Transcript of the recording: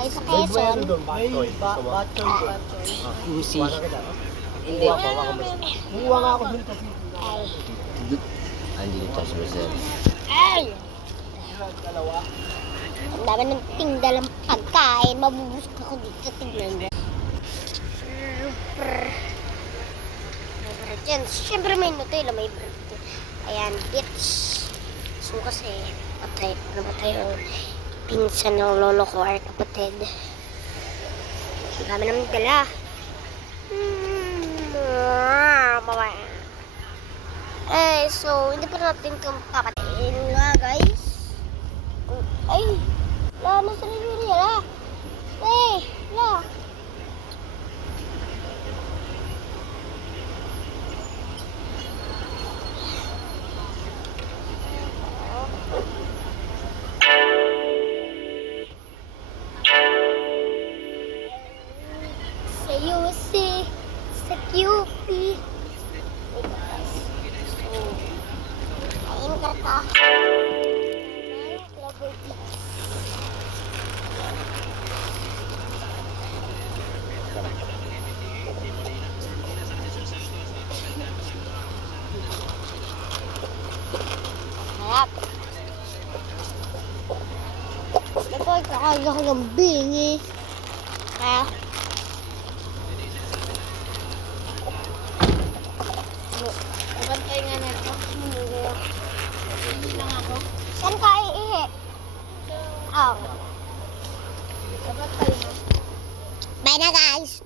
tayo sa Quezon. Kusi. Hindi. Buwa nga ako dun kasi. Andito sa Brazil. Ay! Ang dami ng tingdalang pagkain. Mabubusok ako dito. Tingnan mo. Yan. Siyempre may Nutella, may bread. Ayan, bitch. So kasi, namatay ang pinsan ng lolo ko or kapatid. Ang dami naman dala. So, hindi pa natin itong papatayin nga, guys. Ay! La, nasa rin la. Ay! La! Sa UC, sa QP. Kain ka ta. Harap. Dapat kakaya ko ng bingi. Kaya Bantay nga na ito. Hindi lang ako. saan ka iihi? Oh. Bantay na. Bye na, guys.